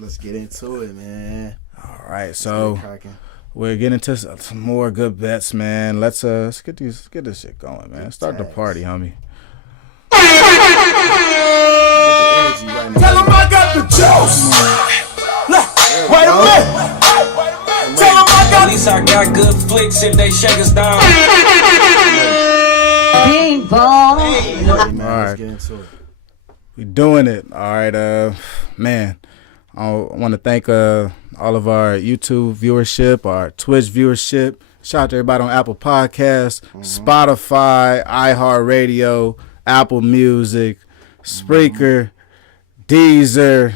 Let's get into it, man. All right, so we're getting into some more good bets, man. Let's get this shit going, man. Start the party, homie. Tell him I got the juice. Wait a minute. Tell him I got. At least I got good flicks if they shake us down. Bing bong. All right, let's get into it. We doing it. All right, man. I want to thank all of our YouTube viewership, our Twitch viewership. Shout out to everybody on Apple Podcasts, Spotify, iHeartRadio, Apple Music, Spreaker, Deezer,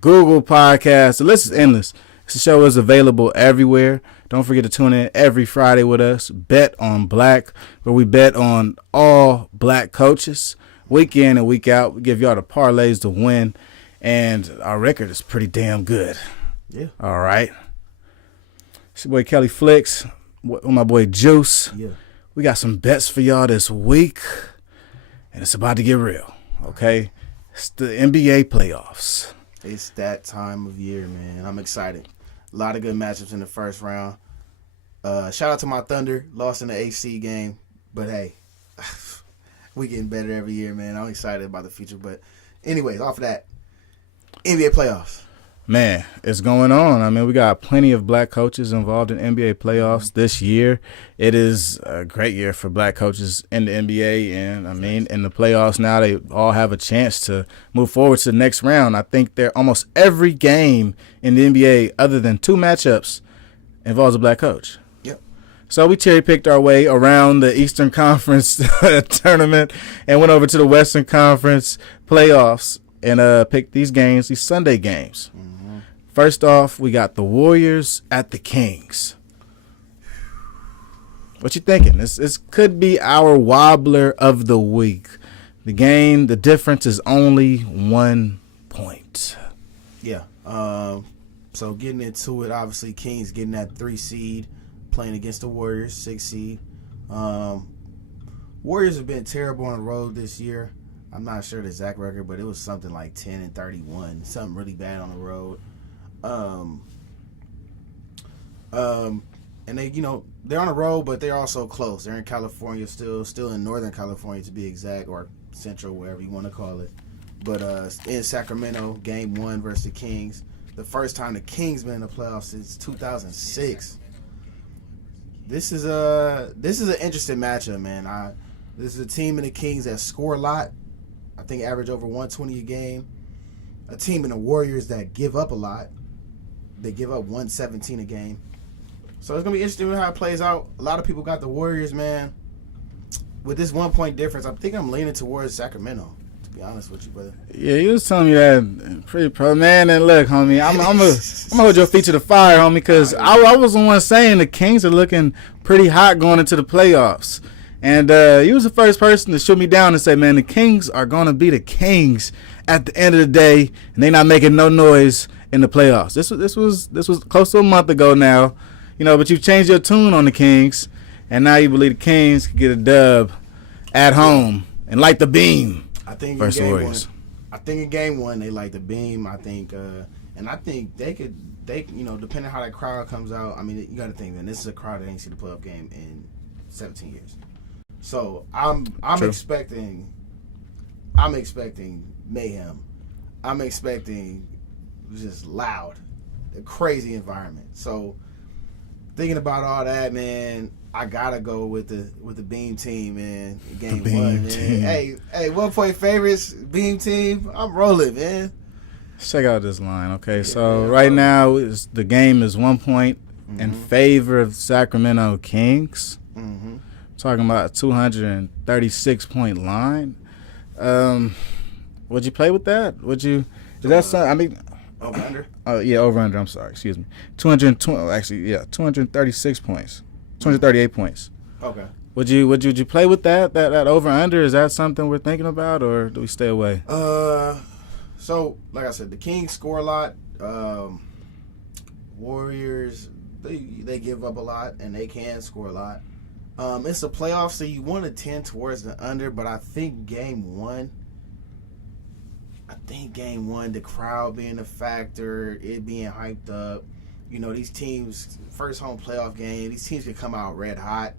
Google Podcasts. The list is endless. This show is available everywhere. Don't forget to tune in every Friday with us. Bet on Black, where we bet on all black coaches. Week in and week out, we give y'all the parlays to win. And our record is pretty damn good. Yeah. All right. It's your boy Kelly Flicks with my boy Juice. Yeah. We got some bets for y'all this week. And it's about to get real. Okay? It's the NBA playoffs. It's that time of year, man. I'm excited. A lot of good matchups in the first round. Shout out to my Thunder. Lost in the HC game. But, hey, we getting better every year, man. I'm excited about the future. But, anyways, off of that, NBA playoffs. Man, it's going on. I mean, we got plenty of black coaches involved in NBA playoffs this year. It is a great year for black coaches in the NBA. And, I mean, in the playoffs now, they all have a chance to move forward to the next round. I think almost every game in the NBA, other than two matchups, involves a black coach. Yep. So we cherry-picked our way around the Eastern Conference tournament and went over to the Western Conference playoffs and picked these Sunday games. First off, we got the Warriors at the Kings. What you thinking? This could be our wobbler of the week. The difference is only 1 point. Yeah. So getting into it, obviously Kings getting that 3 seed, playing against the Warriors, 6 seed. Warriors have been terrible on the road this year. I'm not sure the exact record, but it was something like 10-31, something really bad on the road. And they, they're on the road, but they're also close. They're in California still in Northern California to be exact, or Central, wherever you want to call it. But in Sacramento, Game 1 versus the Kings. The first time the Kings been in the playoffs since 2006. This is an interesting matchup, man. This is a team in the Kings that score a lot. I think average over 120 a game. A team in the Warriors that give up a lot. They give up 117 a game. So it's going to be interesting how it plays out. A lot of people got the Warriors, man. With this 1 point difference, I think I'm leaning towards Sacramento, to be honest with you, brother. Yeah, you was telling me that pretty pro, man. And look, homie, I'm gonna hold your feet to the fire, homie, because I was the one saying the Kings are looking pretty hot going into the playoffs. And you was the first person to shoot me down and say, man, the Kings are going to be the Kings at the end of the day, and they not making no noise in the playoffs. This was close to a month ago now, but you changed your tune on the Kings, and now you believe the Kings can get a dub at home and light the beam. I think versus the Warriors. In game one they light the beam. I think, and I think they depending how that crowd comes out. I mean, you got to think, man, this is a crowd that ain't seen the playoff game in 17 years. So I'm expecting mayhem. I'm expecting just loud, a crazy environment. So thinking about all that, man, I gotta go with the Beam team, man. Game one, man. Hey, 1 point favorites, Beam team. I'm rolling, man. Let's check out this line, okay? So right now the game is 1 point in favor of Sacramento Kings. Talking about a 236-point line. Would you play with that? Would you? Is that something? I mean, over under. Yeah, over under. I'm sorry. Excuse me. 220. Actually, yeah, 236 points. 238 points. Okay. Would you play with that over under? Is that something we're thinking about, or do we stay away? So like I said, the Kings score a lot. Warriors, they give up a lot, and they can score a lot. It's a playoff, so you want to tend towards the under, but I think game one, I think game one, the crowd being a factor, it being hyped up. You know, these teams, first home playoff game, these teams could come out red hot.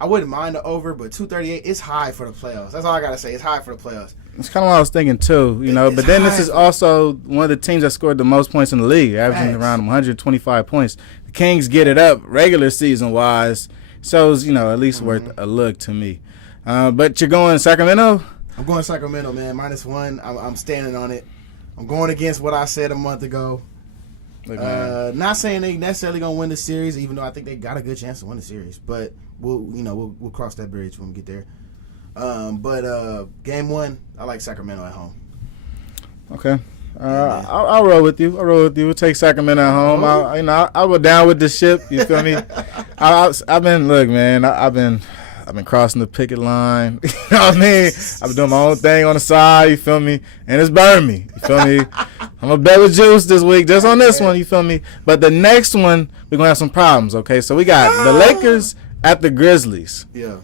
I wouldn't mind the over, but 238, it's high for the playoffs. That's all I got to say. It's high for the playoffs. It's kind of what I was thinking, too, you know. It's but then high. This is also one of the teams that scored the most points in the league, averaging around 125 points. The Kings get it up regular season-wise. So it's, you know, at least worth a look to me. But you're going Sacramento? I'm going Sacramento, man. -1. I'm standing on it. I'm going against what I said a month ago. Look, not saying they necessarily gonna win the series, even though I think they got a good chance to win the series. But we'll cross that bridge when we get there. But game one, I like Sacramento at home. Okay. I'll roll with you. We'll take Sacramento at home. I'll go down with the ship. You feel me? I've been crossing the picket line. You know what I mean? I've been doing my own thing on the side. You feel me? And it's burned me. You feel me? I'm gonna bet with Juice this week, just on this one. You feel me? But the next one, we're gonna have some problems. Okay, so we got the Lakers at the Grizzlies. Yeah.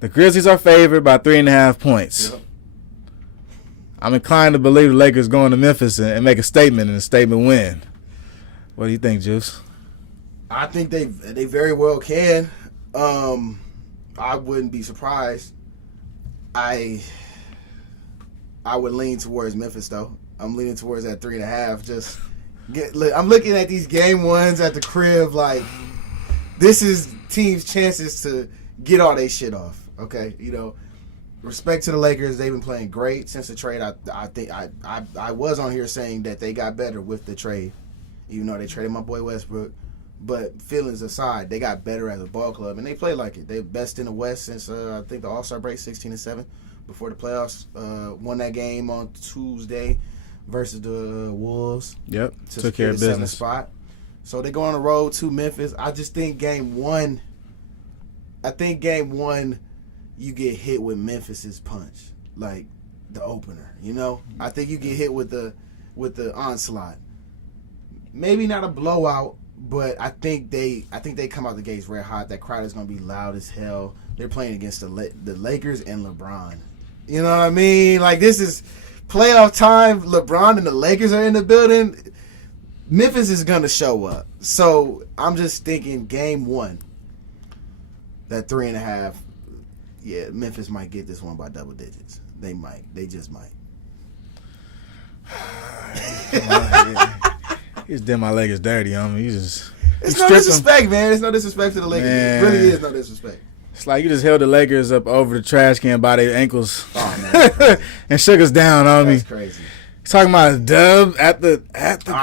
The Grizzlies are favored by 3.5 points. Yep. I'm inclined to believe the Lakers going to Memphis and make a statement and a statement win. What do you think, Juice? I think they very well can. I wouldn't be surprised. I would lean towards Memphis though. I'm leaning towards that 3.5. I'm looking at these game ones at the crib like this is teams' chances to get all their shit off. Okay, you know, respect to the Lakers. They've been playing great since the trade. I think I was on here saying that they got better with the trade, even though they traded my boy Westbrook. But feelings aside, they got better as a ball club, and they play like it. They're best in the West since I think the All-Star break, 16-7 before the playoffs. Won that game on Tuesday versus the Wolves. Yep, took care of business. Spot. So they go on the road to Memphis. I just think game one, you get hit with Memphis's punch, like the opener. You know, I think you get hit with the onslaught. Maybe not a blowout. But I think they come out the gates red hot. That crowd is going to be loud as hell. They're playing against the Lakers and LeBron. You know what I mean? Like, this is playoff time. LeBron and the Lakers are in the building. Memphis is going to show up. So I'm just thinking game one, that 3.5. Yeah, Memphis might get this one by double digits. They might. They just might. He just did my Lakers dirty on me. It's no disrespect, man. It's no disrespect to the Lakers. Man. It really is no disrespect. It's like you just held the Lakers up over the trash can by their ankles. Oh, man. And shook us down on me. That's crazy. Talking about a dub at the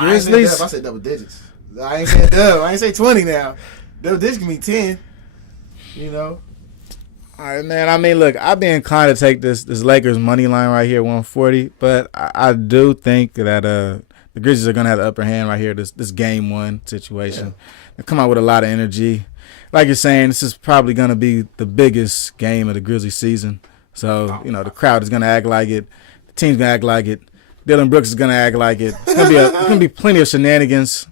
Grizzlies. I said double digits. I ain't saying dub. I ain't say 20 now. Double digits can be 10. You know? All right, man. I mean, look, I'd be inclined to take this Lakers money line right here, 140. But I do think that the Grizzlies are going to have the upper hand right here, this game one situation. Yeah. They come out with a lot of energy. Like you're saying, this is probably going to be the biggest game of the Grizzlies season. So, you know, the crowd is going to act like it. The team's going to act like it. Dylan Brooks is going to act like it. It's going to be plenty of shenanigans.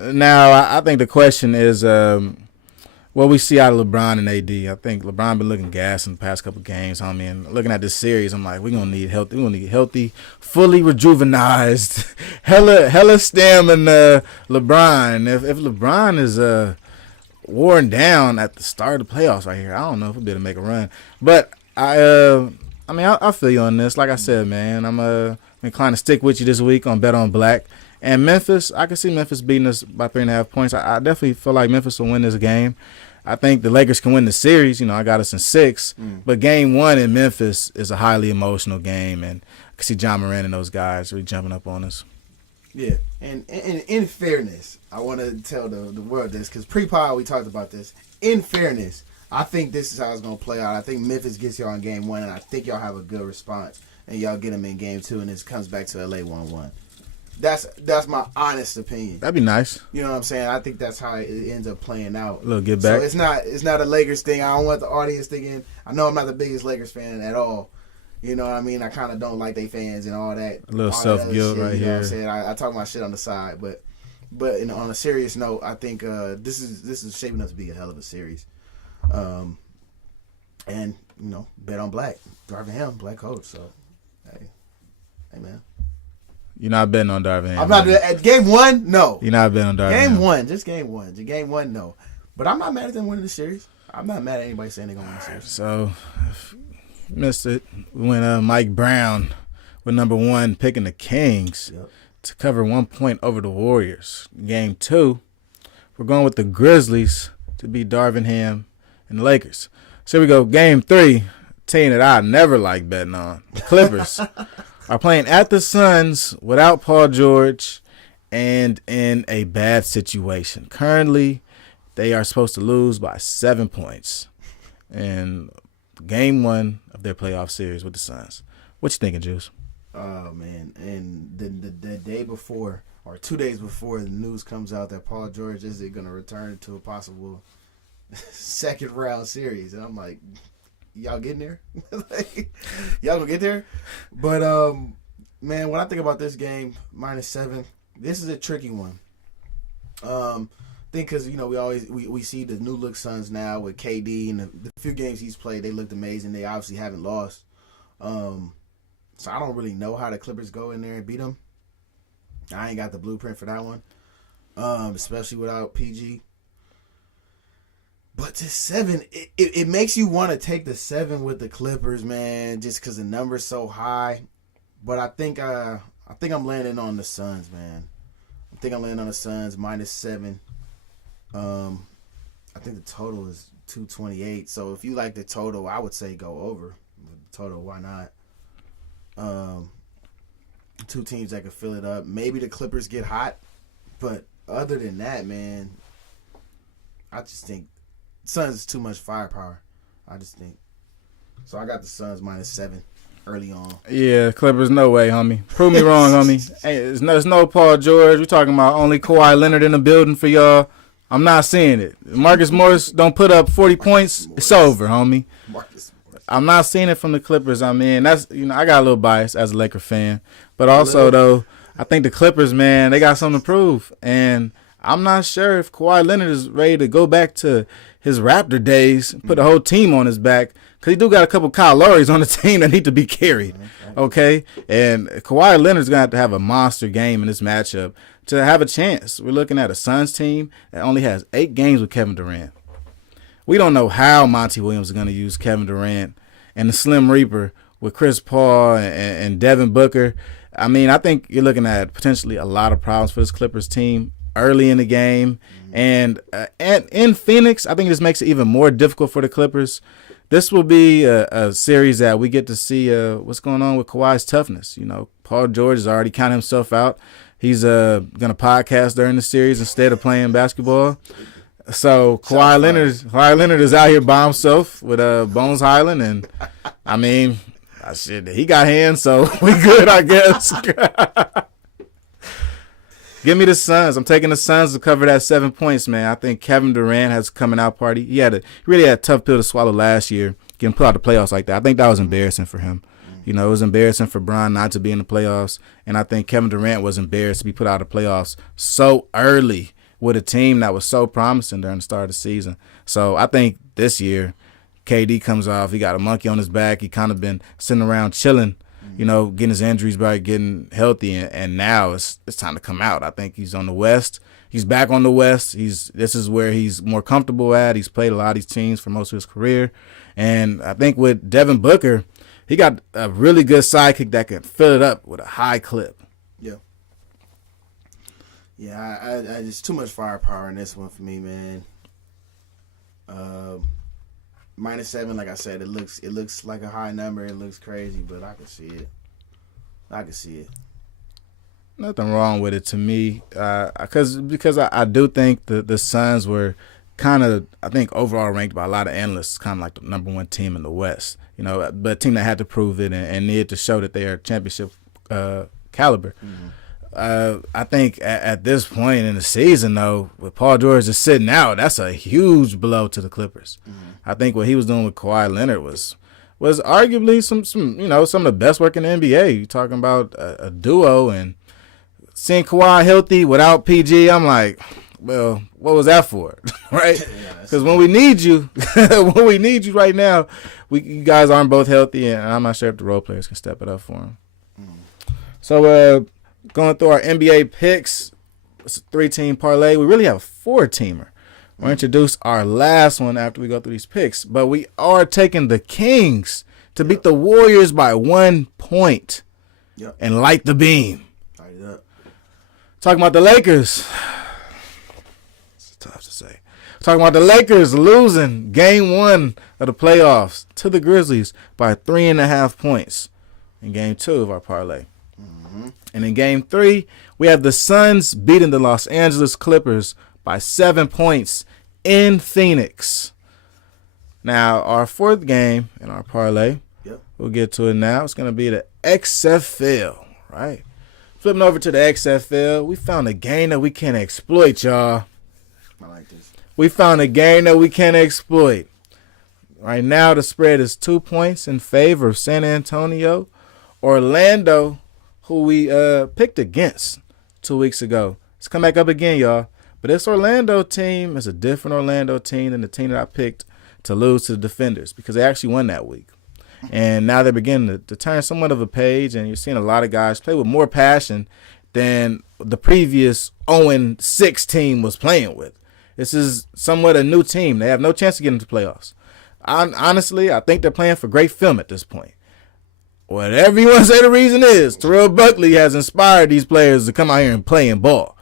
Now, I think the question is what we see out of LeBron and AD. I think LeBron been looking gas in the past couple games, homie. And looking at this series, I'm like, we're going to need healthy. We're going to need healthy, fully rejuvenized, hella stamina LeBron. If LeBron is worn down at the start of the playoffs right here, I don't know if we'll be able to make a run. But I feel you on this. Like I said, man, I'm inclined to stick with you this week on Bet on Black. And Memphis, I can see Memphis beating us by 3.5 points. I definitely feel like Memphis will win this game. I think the Lakers can win the series. You know, I got us in 6. But game one in Memphis is a highly emotional game. And I can see John Moran and those guys really jumping up on us. Yeah. And in fairness, I want to tell the world this, because pre-pod we talked about this. In fairness, I think this is how it's going to play out. I think Memphis gets y'all in game one, and I think y'all have a good response. And y'all get them in game two, and this comes back to LA 1-1. That's my honest opinion. That'd be nice. You know what I'm saying? I think that's how it ends up playing out. A little get back. So it's not a Lakers thing. I don't want the audience thinking. I know I'm not the biggest Lakers fan at all. You know what I mean? I kind of don't like they fans and all that. A little self-guilt right you know here. What I'm saying? I talk my shit on the side, but on a serious note, I think this is shaping up to be a hell of a series. And you know, bet on Black, driving him, Black coach. So hey. Hey, man. You're not betting on Darvin Ham. I'm not at game 1. No. You're not betting on Darvin Ham. Game 1, just game 1. Game 1, no. But I'm not mad at them winning the series. I'm not mad at anybody saying they're gonna win the series. So, missed it when Mike Brown with number 1 picking the Kings to cover 1 point over the Warriors. Game 2, we're going with the Grizzlies to beat Darvin Ham and the Lakers. So here we go. Game 3, team that I never liked betting on. The Clippers are playing at the Suns without Paul George and in a bad situation. Currently, they are supposed to lose by 7 points in game 1 of their playoff series with the Suns. What you thinking, Juice? Oh, man. And the day before, or 2 days before, the news comes out that Paul George isn't going to return to a possible second round series. And I'm like, y'all getting there? Like, y'all gonna get there? But, man, when I think about this game, -7, this is a tricky one. I think because, you know, we see the new look Suns now with KD and the few games he's played, they looked amazing. They obviously haven't lost. So I don't really know how the Clippers go in there and beat them. I ain't got the blueprint for that one, especially without PG. But this 7, it makes you want to take the 7 with the Clippers, man, just because the number's so high. But I think I'm landing on the Suns, man. I think I'm landing on the Suns -7. I think the total is 228. So if you like the total, I would say go over the total. Why not? Two teams that can fill it up. Maybe the Clippers get hot, but other than that, man, I just think Suns is too much firepower. I just think. So I got the Suns -7 early on. Yeah, Clippers, no way, homie. Prove me wrong, homie. Hey, there's no Paul George. We're talking about only Kawhi Leonard in the building for y'all. I'm not seeing it. Marcus Morris don't put up 40 points. It's over, homie. Marcus Morris. I'm not seeing it from the Clippers. I mean, that's, you know, I got a little bias as a Laker fan, but also though, I think the Clippers, man, they got something to prove, and I'm not sure if Kawhi Leonard is ready to go back to his Raptor days, put the whole team on his back, because he do got a couple Kyle Lowrys on the team that need to be carried, okay? And Kawhi Leonard's going to have a monster game in this matchup to have a chance. We're looking at a Suns team that only has 8 games with Kevin Durant. We don't know how Monty Williams is going to use Kevin Durant and the Slim Reaper with Chris Paul and Devin Booker. I mean, I think you're looking at potentially a lot of problems for this Clippers team early in the game. And in Phoenix, I think this makes it even more difficult for the Clippers. This will be a series that we get to see what's going on with Kawhi's toughness. You know, Paul George has already counted himself out. He's going to podcast during the series instead of playing basketball. So Kawhi Leonard is out here by himself with Bones Highland, and I mean, he got hands, so we good, I guess. Give me the Suns. I'm taking the Suns to cover that 7 points, man. I think Kevin Durant has a coming out party. He really had a tough pill to swallow last year, getting put out the playoffs like that. I think that was embarrassing for him. You know, it was embarrassing for Bron not to be in the playoffs, and I think Kevin Durant was embarrassed to be put out of the playoffs so early with a team that was so promising during the start of the season. So I think this year, KD comes off. He got a monkey on his back. He kind of been sitting around chilling, you know, getting his injuries back, getting healthy, and now it's time to come out. I think he's on the West. He's back on the West. This is where he's more comfortable at. He's played a lot of these teams for most of his career. And I think with Devin Booker, he got a really good sidekick that can fill it up with a high clip. Yeah. Yeah, I just too much firepower in this one for me, man. -7, like I said, it looks like a high number. It looks crazy, but I can see it. Nothing wrong with it to me, because I do think the Suns were kind of, I think, overall ranked by a lot of analysts, kind of like the number 1 team in the West. You know, but a team that had to prove it and needed to show that they are championship caliber. Mm-hmm. I think at this point in the season, though, with Paul George just sitting out, that's a huge blow to the Clippers. Mm-hmm. I think what he was doing with Kawhi Leonard was arguably some of the best work in the NBA. You're talking about a duo, and seeing Kawhi healthy without PG, I'm like, well, what was that for, right? Because when we need you, right now, you guys aren't both healthy, and I'm not sure if the role players can step it up for him. So going through our NBA picks, it's a 3-team parlay. We really have a 4-teamer. We'll introduce our last one after we go through these picks. But we are taking the Kings to beat the Warriors by 1 point and light the beam. Light it up. Talking about the Lakers. It's tough to say. Talking about the Lakers losing game 1 of the playoffs to the Grizzlies by 3.5 points in game 2 of our parlay. And in game 3, we have the Suns beating the Los Angeles Clippers by 7 points in Phoenix. Now, our 4th game in our parlay, we'll get to it now. It's going to be the XFL, right? Flipping over to the XFL, we found a game that we can exploit, y'all. I like this. We found a game that we can exploit. Right now, the spread is 2 points in favor of San Antonio. Orlando, who we picked against 2 weeks ago, it's come back up again, y'all. But this Orlando team is a different Orlando team than the team that I picked to lose to the Defenders because they actually won that week. And now they're beginning to turn somewhat of a page, and you're seeing a lot of guys play with more passion than the previous 0-6 team was playing with. This is somewhat a new team. They have no chance to get into playoffs. Honestly, I think they're playing for great film at this point. Whatever you want to say the reason is, Terrell Buckley has inspired these players to come out here and play and ball.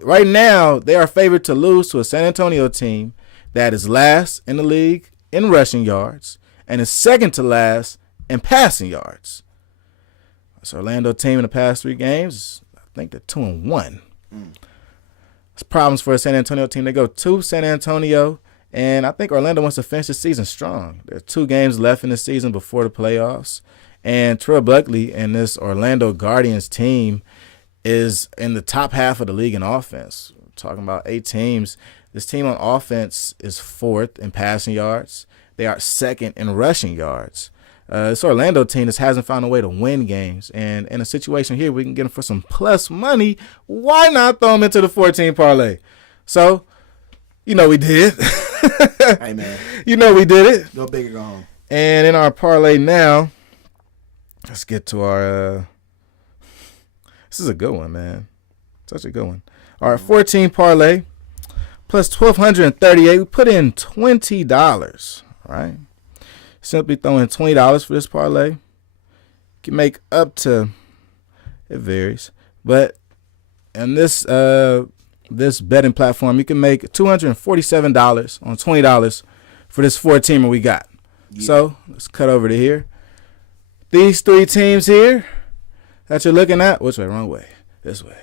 Right now, they are favored to lose to a San Antonio team that is last in the league in rushing yards and is second to last in passing yards. This Orlando team in the past 3 games, I think they're 2-1. It's problems for a San Antonio team. They go to San Antonio, and I think Orlando wants to finish the season strong. There are 2 games left in the season before the playoffs. And Terrell Buckley and this Orlando Guardians team is in the top half of the league in offense. We're talking about 8 teams. This team on offense is 4th in passing yards. They are 2nd in rushing yards. This Orlando team just hasn't found a way to win games. And in a situation here, we can get them for some plus money. Why not throw them into the 14 parlay? So, we did. Hey, man. We did it. Go big or go home. And in our parlay now, let's get to our this is a good one, man. Such a good one. All right, 14 parlay plus 1,238. We put in $20, right? Simply throwing $20 for this parlay. You can make up to, it varies, but in this this betting platform, you can make $247 on $20 for this 4-teamer we got. Yeah. So let's cut over to here. These 3 teams here that you're looking at, which way? Wrong way. This way.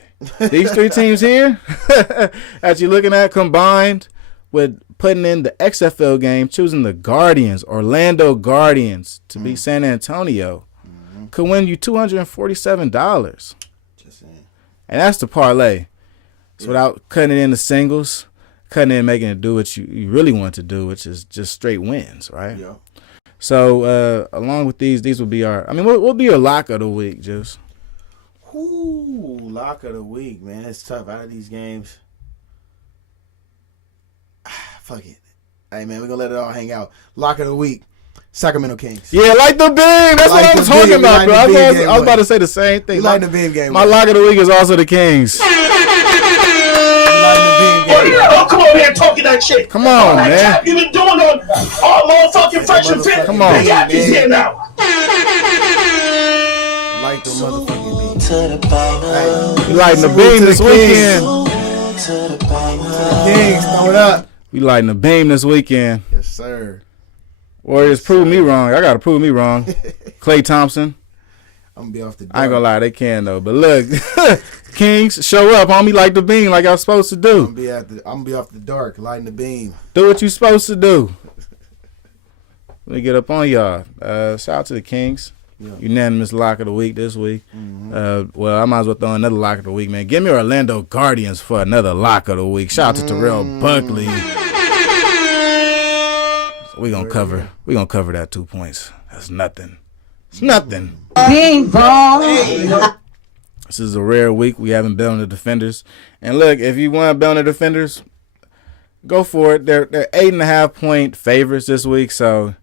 These 3 teams here that you're looking at combined with putting in the XFL game, choosing the Guardians, Orlando Guardians to beat San Antonio, could win you $247. Just saying. And that's the parlay. So without cutting it into singles, cutting it and making it do what you really want to do, which is just straight wins, right? Yeah. So along with these will be our. We'll be your lock of the week, Juice. Ooh, lock of the week, man. It's tough out of these games. Fuck it. Hey, man, we're gonna let it all hang out. Lock of the week, Sacramento Kings. Yeah, like the beam. That's what I was talking about, bro. I was about to say the same thing. Like the beam game. My lock of the week is also the Kings. Oh, come on here talking that shit. Come on, man. You been doing on motherfucking Fresh and Fit. Come on. He's here now. Like the motherfucking beam. We lighting the beam this weekend. Kings, throw it up. We lighting the beam this weekend. Yes, sir. Warriors prove me wrong. I gotta prove me wrong. Klay Thompson. I'm gonna be off the dark. I ain't gonna lie, they can though. But look, Kings, show up, homie, like the beam, like I was supposed to do. I'm gonna be off the dark, lighting the beam. Do what you supposed to do. Let me get up on y'all. Shout out to the Kings. Yeah. Unanimous lock of the week this week. Well, I might as well throw another lock of the week, man. Give me Orlando Guardians for another lock of the week. Shout out to Terrell Buckley. So we gonna cover that 2 points. That's nothing. It's nothing. Bing bong. This is a rare week. We haven't bet on the Defenders. And look, if you want to bet on the Defenders, go for it. They're 8.5 point favorites this week, so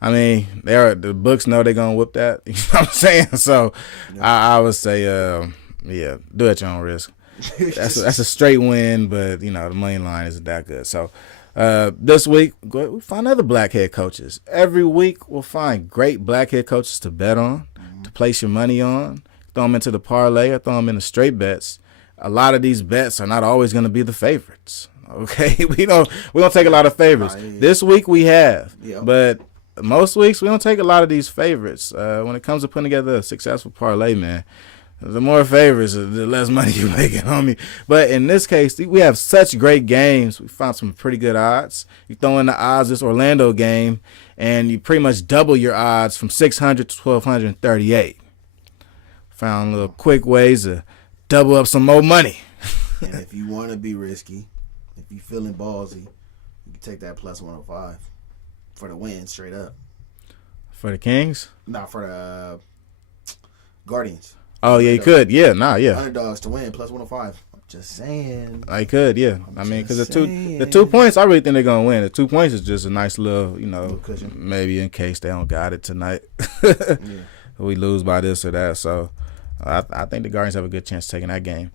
I mean, the books know they're gonna whip that. You know what I'm saying? So, I would say, do it at your own risk. That's a straight win, but the money line isn't that good. So, this week we'll find other black head coaches. Every week we'll find great black head coaches to bet on, to place your money on. Throw them into the parlay or throw them into straight bets. A lot of these bets are not always going to be the favorites. Okay, we don't take a lot of favorites. This week we have, but most weeks we don't take a lot of these favorites. When it comes to putting together a successful parlay, man, the more favorites, the less money you're making, homie. But in this case, we have such great games. We found some pretty good odds. You throw in the odds this Orlando game, and you pretty much double your odds from 600 to 1,238. Found little quick ways to double up some more money. And if you want to be risky, if you feeling ballsy, you can take that plus 105 for the win straight up. For the Kings? Not for the Guardians. Oh, yeah, you could. Yeah, Underdogs to win plus 105. I'm just saying. I could, yeah. I mean, because the 2 points, I really think they're going to win. The 2 points is just a nice little, cushion. Maybe in case they don't got it tonight. We lose by this or that. So I think the Guardians have a good chance of taking that game.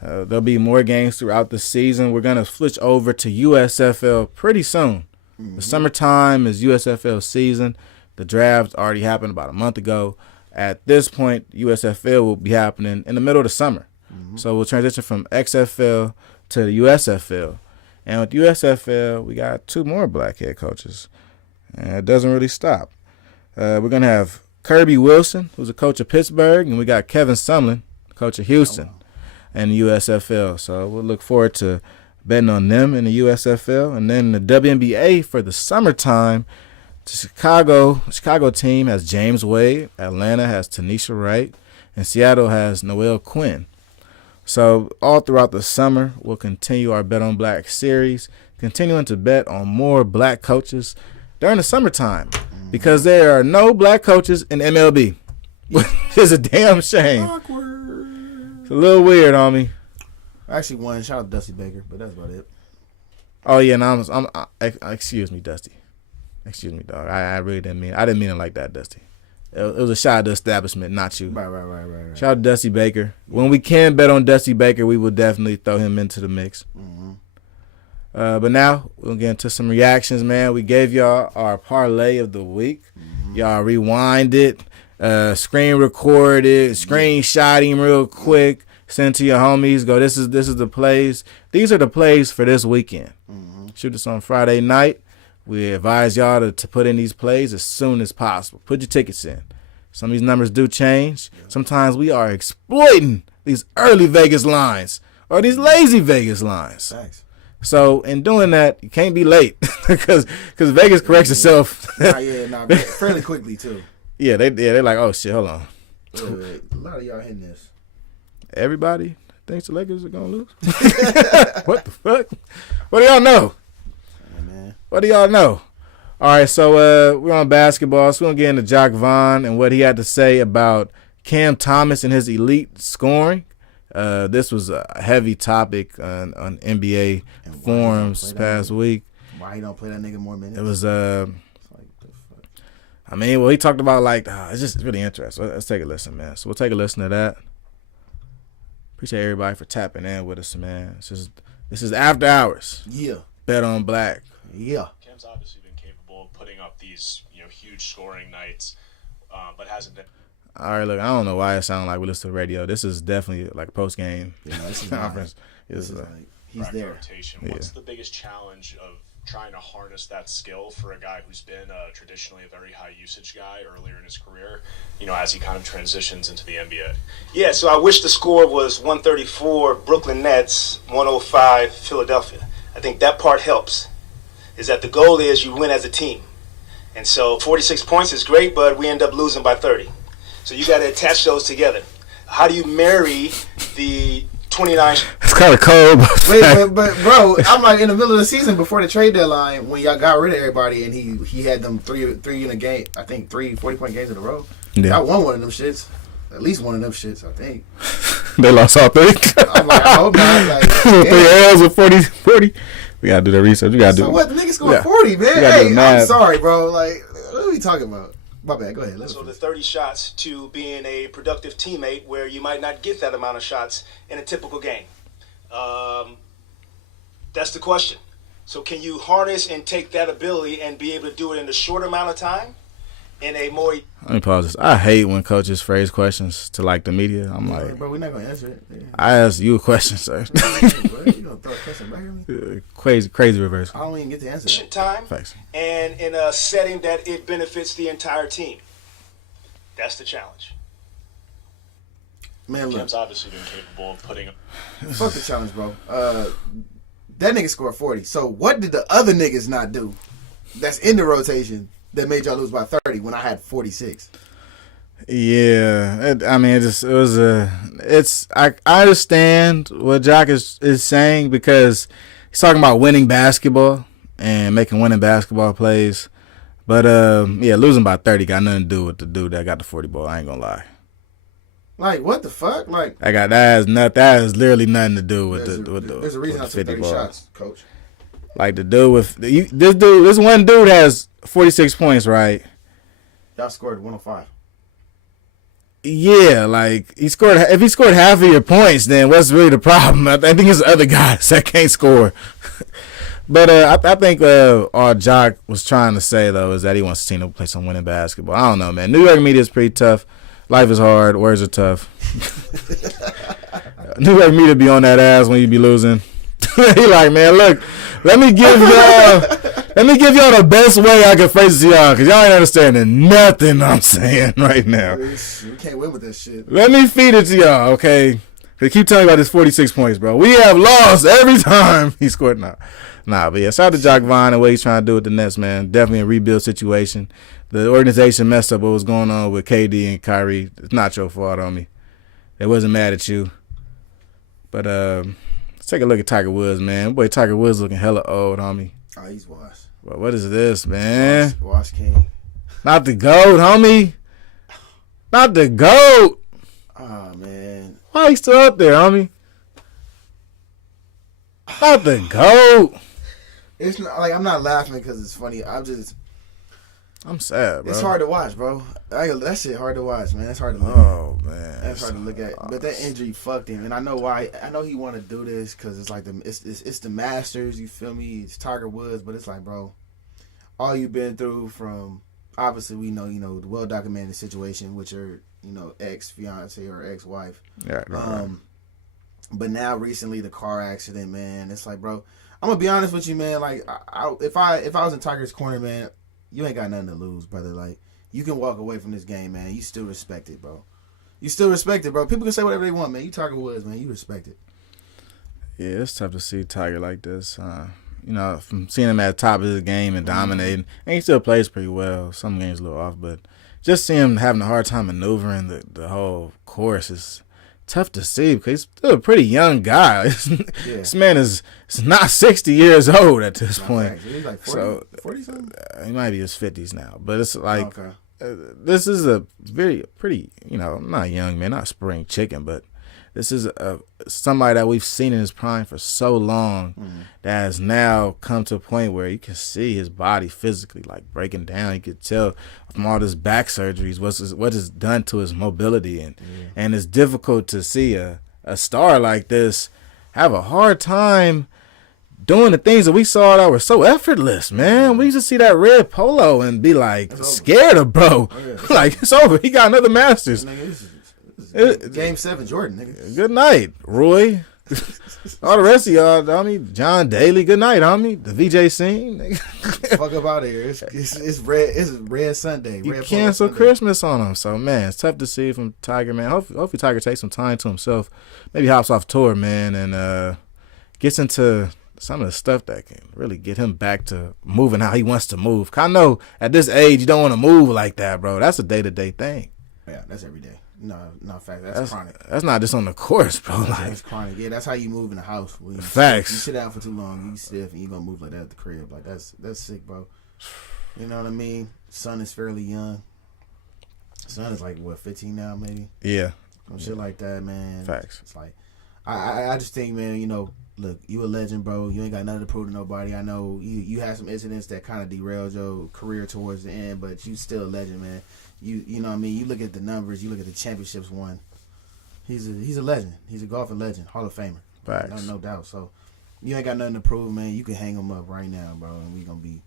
There'll be more games throughout the season. We're going to switch over to USFL pretty soon. The summertime is USFL season. The draft already happened about a month ago. At this point, USFL will be happening in the middle of the summer. So we'll transition from XFL to the USFL. And with USFL, we got 2 more black head coaches. And it doesn't really stop. We're going to have Kirby Wilson, who's a coach of Pittsburgh, and we got Kevin Sumlin, coach of Houston, and the USFL. So we'll look forward to betting on them in the USFL. And then the WNBA for the summertime, the Chicago team has James Wade, Atlanta has Tanisha Wright, and Seattle has Noelle Quinn. So all throughout the summer, we'll continue our Bet on Black series, continuing to bet on more black coaches during the summertime because there are no black coaches in MLB. Which is a damn shame. Awkward. It's a little weird, homie. Actually, one shout out to Dusty Baker, but that's about it. Oh yeah, no, excuse me, Dusty. Excuse me, dog. I really didn't mean it like that, Dusty. It was a shout out to establishment, not you. Right. Shout out to Dusty Baker. When we can bet on Dusty Baker, we will definitely throw him into the mix. But now we'll get into some reactions, man. We gave y'all our parlay of the week. Y'all rewind it, screen record it, screenshot him real quick, send to your homies. Go, this is the plays. These are the plays for this weekend. Shoot us on Friday night. We advise y'all to put in these plays as soon as possible. Put your tickets in. Some of these numbers do change. Sometimes we are exploiting these early Vegas lines or these lazy Vegas lines. Thanks. So in doing that, you can't be late because Vegas corrects itself. Fairly quickly too. They're like, oh shit, hold on. Wait. A lot of y'all hitting this. Everybody thinks the Lakers are gonna lose. What the fuck? What do y'all know? What do y'all know? All right, so we're on basketball. So we're going to get into Jock Vaughn and what he had to say about Cam Thomas and his elite scoring. This was a heavy topic on NBA forums this past week. Why he don't play that nigga more minutes? It was, he talked about, it's really interesting. Let's take a listen, man. So we'll take a listen to that. Appreciate everybody for tapping in with us, man. This is After Hours. Yeah. Bet on Black. Yeah. Cam's obviously been capable of putting up these, huge scoring nights, but hasn't been. All right, look, I don't know why it sounds like we listen to the radio. This is definitely like a post game conference. He's there. Rotation. Yeah. What's the biggest challenge of trying to harness that skill for a guy who's been traditionally a very high usage guy earlier in his career, as he kind of transitions into the NBA? Yeah, so I wish the score was 134 Brooklyn Nets, 105 Philadelphia. I think that part helps. Is that the goal is you win as a team. And so 46 points is great, but we end up losing by 30. So you got to attach those together. How do you marry the 29? It's kind of cold. but bro, I'm like in the middle of the season before the trade deadline when y'all got rid of everybody and he had them three in a game. I think 3 40-point games in a row. Yeah. I won one of them shits. At least one of them shits, I think. They lost all 3. I'm like, I hope not. Like, 3 L's with 40. We gotta do the research. We gotta do. So what? The niggas scored 40, man. Hey, I'm sorry, bro. Like, What are we talking about? My bad. Go ahead. So the 30 shots to being a productive teammate where you might not get that amount of shots in a typical game. That's the question. So can you harness and take that ability and be able to do it in a short amount of time? In a more... Let me pause this. I hate when coaches phrase questions to like the media. I'm like, bro, we're not gonna answer it. Yeah. I asked you a question, sir. You gonna throw a question back at me? Crazy reverse. I don't even get to answer that. Time. Thanks. And in a setting that it benefits the entire team. That's the challenge. Man, look. Cam's obviously been capable of putting. Fuck the challenge, bro. That nigga scored 40. So what did the other niggas not do? That's in the rotation. That made y'all lose by 30 when I had 46. Yeah, I understand what Jock is saying because he's talking about winning basketball and making winning basketball plays. But, losing by 30 got nothing to do with the dude that got the 40 ball. I ain't gonna lie. Like, what the fuck? Like, that has literally nothing to do with there's a reason I took 30 shots, coach. Like the dude with this one dude has 46 points, right? Y'all scored 105. Yeah, like if he scored half of your points, then what's really the problem? I think it's the other guys that can't score. But I think all Jock was trying to say though is that he wants his team to play some winning basketball. I don't know, man. New York media is pretty tough. Life is hard. Words are tough. New York media be on that ass when you be losing. He like, man, look, let me give y'all the best way I can phrase it to y'all, because y'all ain't understanding nothing I'm saying right now. We can't win with this shit. Let me feed it to y'all, okay? They keep telling me about this 46 points, bro. We have lost every time he scored. Nah, but yeah, shout out to Jock Vine and what he's trying to do with the Nets, man. Definitely a rebuild situation. The organization messed up what was going on with KD and Kyrie. It's not your fault, homie. They wasn't mad at you. But, let's take a look at Tiger Woods, man. Boy, Tiger Woods looking hella old, homie. Oh, he's washed. Well, what is this, man? Wash King. Not the GOAT, homie. Not the GOAT. Oh, man. Why he still up there, homie? Not the GOAT. It's not like I'm not laughing because it's funny. I'm sad, bro. It's hard to watch, bro. That shit hard to watch, man. It's hard to look Oh, man. That's hard to look at. But that injury fucked him. And I know why. I know he want to do this because it's like it's the Masters, you feel me? It's Tiger Woods. But it's like, bro, all you've been through from, obviously we know, the well-documented situation with your, ex-fiance or ex-wife. Yeah, right. But now recently the car accident, man. It's like, bro, I'm going to be honest with you, man. Like, if I was in Tiger's corner, man, you ain't got nothing to lose, brother. Like, you can walk away from this game, man. You still respect it, bro. You still respect it, bro. People can say whatever they want, man. You Tiger Woods, man. You respect it. Yeah, it's tough to see Tiger like this. From seeing him at the top of his game and dominating, and he still plays pretty well. Some games a little off, but just seeing him having a hard time maneuvering the whole course is tough to see because he's still a pretty young guy. This man is not 60 years old at this point. He's like 40 something? He might be in his 50s now, but it's like this is a pretty, not young man, not spring chicken, but this is somebody that we've seen in his prime for so long that has now come to a point where you can see his body physically like breaking down. You could tell from all this back surgeries what is done to his mobility, and it's difficult to see a star like this have a hard time doing the things that we saw that were so effortless, man. We used to see that red polo and be like scared of bro. Like, it's over. He got another Masters. Game 7 Jordan, nigga. Good night, Roy. All the rest of y'all, homie. John Daly, good night, homie. The VJ scene. Fuck up out of here. It's red Sunday. You red cancel Sunday. Christmas on him. So, man, it's tough to see from Tiger, man. Hopefully Tiger takes some time to himself. Maybe hops off tour, man, and gets into some of the stuff that can really get him back to moving how he wants to move. I know at this age you don't want to move like that, bro. That's a day-to-day thing. Yeah, that's every day. No, fact. That's chronic. That's not just on the course, bro. That's chronic. Yeah, that's how you move in the house. When Facts. You sit down for too long, you stiff, and you gonna move like that at the crib. Like that's sick, bro. You know what I mean? Son is fairly young. Son is like what, 15 now, maybe. Yeah. Shit like that, man. Facts. It's like I just think, man. look, you a legend, bro. You ain't got nothing to prove to nobody. I know you had some incidents that kind of derailed your career towards the end, but you still a legend, man. You know what I mean? You look at the numbers, you look at the championships won. He's a legend. He's a golfing legend, Hall of Famer. Facts. No doubt. So you ain't got nothing to prove, man. You can hang him up right now, bro, and we gonna be.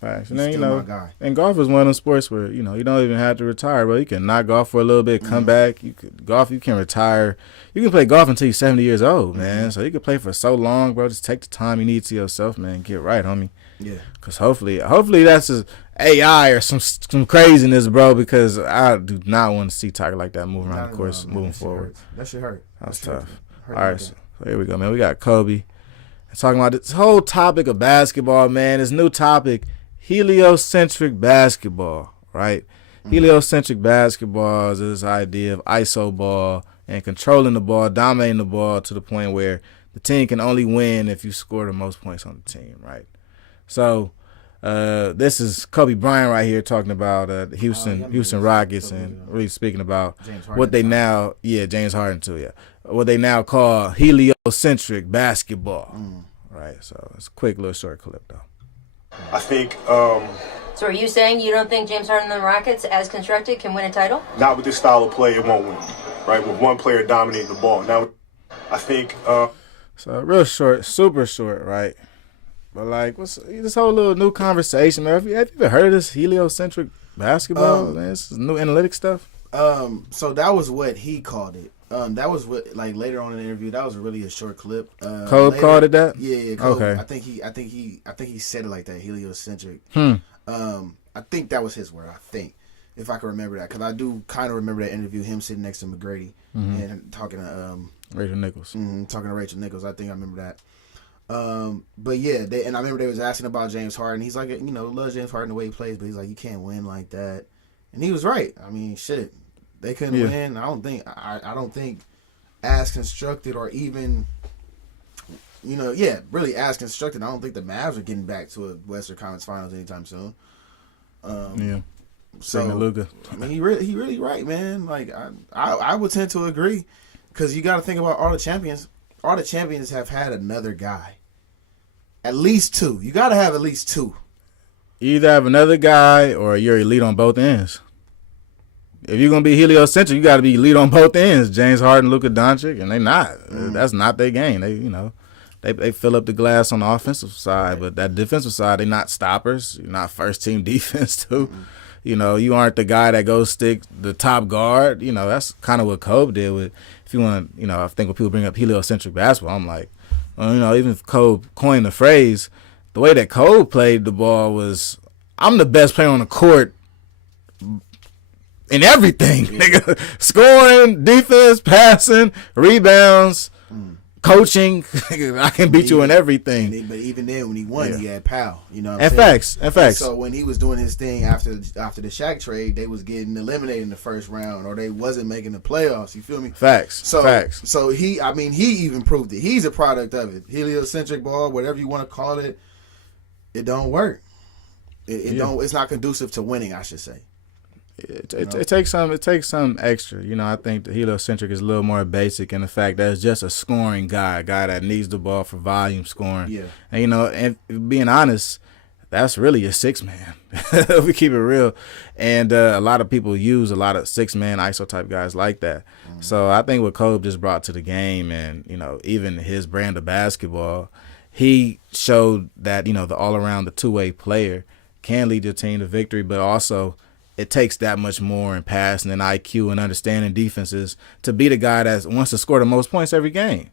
Facts. And then, still my guy. And golf is one of them sports where, you don't even have to retire, bro. You can knock golf for a little bit, come back. You can retire. You can play golf until you're 70 years old, man. So you can play for so long, bro. Just take the time you need to yourself, man. Get right, homie. Yeah. Because hopefully that's just AI or some craziness, bro, because I do not want to see Tiger like that moving around the course, moving forward. That shit hurt. That's tough. All right, so here we go, man. We got Kobe. Talking about this whole topic of basketball, man. This new topic, heliocentric basketball, right? Heliocentric basketball is this idea of iso ball and controlling the ball, dominating the ball to the point where the team can only win if you score the most points on the team, right? So this is Kobe Bryant right here talking about Houston Rockets and really speaking about what they now, James Harden too, what they now call heliocentric basketball, right? So it's a quick little short clip though. I think. So are you saying you don't think James Harden and the Rockets, as constructed, can win a title? Not with this style of play, it won't win, right? With one player dominating the ball. Now, I think. So real short, super short, right? But like, what's this whole little new conversation, man? Have you ever heard of this heliocentric basketball? Man, this is new analytic stuff. So that was what he called it. That was what, like, later on in the interview. That was really a short clip. Kobe called it that. Yeah. Kobe, okay. I think he said it like that. Heliocentric. I think that was his word. I think, if I can remember that, because I do kind of remember that interview. Him sitting next to McGrady and talking to Rachel Nichols. Talking to Rachel Nichols. I think I remember that. But yeah, and I remember they was asking about James Harden. He's like, loves James Harden the way he plays, but he's like, you can't win like that. And he was right. I mean, shit, they couldn't win. I don't think as constructed or even, really as constructed. I don't think the Mavs are getting back to a Western Conference Finals anytime soon. So Luka. I mean, he really right, man. Like I would tend to agree, because you got to think about all the champions. All the champions have had another guy. At least two. You got to have at least two. You either have another guy or you're elite on both ends. If you're going to be heliocentric, you got to be elite on both ends. James Harden, Luka Doncic, and they not. That's not their game. They fill up the glass on the offensive side, but that defensive side, they're not stoppers. You're not first-team defense, too. You aren't the guy that goes stick the top guard. That's kind of what Kobe did with, if you want, I think when people bring up heliocentric basketball, I'm like, well, even if Kobe coined the phrase, the way that Kobe played the ball was, I'm the best player on the court in everything, nigga. Scoring, defense, passing, rebounds, coaching. I can beat you in everything. But even then, when he won, he had Powell. And facts. So when he was doing his thing after the Shaq trade, they was getting eliminated in the first round, or they wasn't making the playoffs. You feel me? Facts. So he even proved it. He's a product of it. Heliocentric ball, whatever you want to call it, it don't work. It don't. It's not conducive to winning, I should say. It takes some extra. I think the heliocentric is a little more basic in the fact that it's just a scoring guy, a guy that needs the ball for volume scoring. Yeah. And and being honest, that's really a six-man. We keep it real. And a lot of people use a lot of six-man ISO type guys like that. So I think what Kobe just brought to the game, and even his brand of basketball, he showed that the all-around, the two-way player can lead your team to victory, but also it takes that much more in passing and IQ and understanding defenses to be the guy that wants to score the most points every game.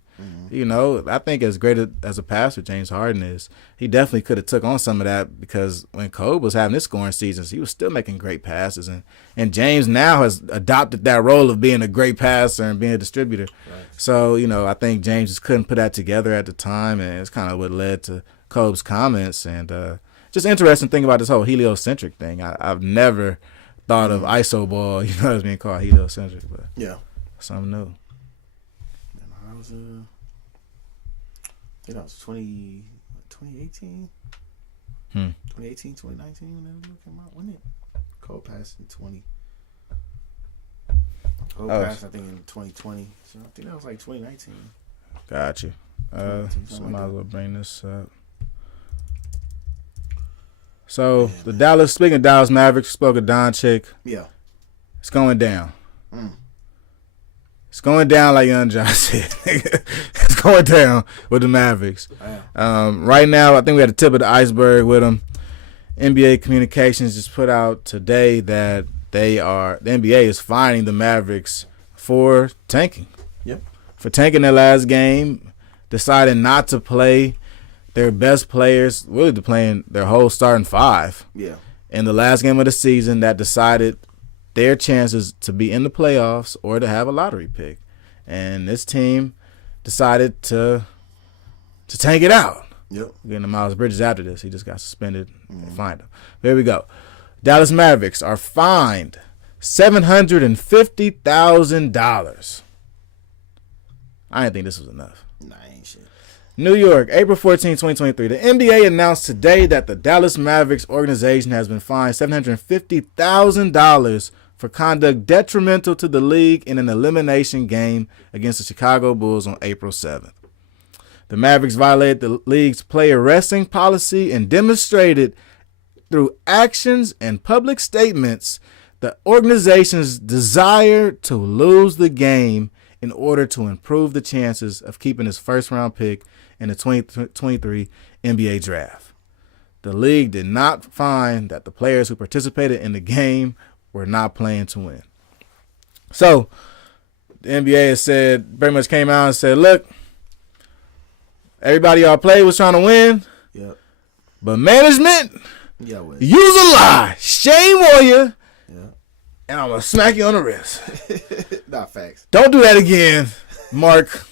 I think as great as a passer James Harden is, he definitely could have took on some of that, because when Kobe was having his scoring seasons, he was still making great passes. And James now has adopted that role of being a great passer and being a distributor. Right. So, I think James just couldn't put that together at the time, and it's kind of what led to Kobe's comments. And just interesting thing about this whole heliocentric thing. I've never thought of iso ball, as being called heliocentric, but something new. I was, I think that was 2018? 2018, 2019, when that came out, wasn't it? Cole passed in 20. Cole passed, I think, in 2020. So I think that was like 2019. Got you. So might as well bring this up. So speaking of Dallas Mavericks, spoke of Doncic. Yeah. It's going down. It's going down like Young John said. It's going down with the Mavericks. Right now, I think we had the tip of the iceberg with them. NBA Communications just put out today that the NBA is fining the Mavericks for tanking. Yep. For tanking their last game, deciding not to play their best players, really to playing their whole starting five. Yeah. In the last game of the season that decided their chances to be in the playoffs or to have a lottery pick. And this team decided to tank it out. Yep. Getting to Miles Bridges after this. He just got suspended. They fined him. There we go. Dallas Mavericks are fined $750,000. I didn't think this was enough. Nah, ain't shit. New York, April 14, 2023. The NBA announced today that the Dallas Mavericks organization has been fined $750,000 for conduct detrimental to the league in an elimination game against the Chicago Bulls on April 7th. The Mavericks violated the league's player resting policy and demonstrated through actions and public statements the organization's desire to lose the game in order to improve the chances of keeping his first-round pick in the 2023 NBA draft. The league did not find that the players who participated in the game were not playing to win. So, the NBA has said, very much came out and said, look, everybody y'all played was trying to win. Yep. But management, Yeah, well. use a lie. Shame on you. Yeah. And I'm going to smack you on the wrist. Not facts. Don't do that again, Mark.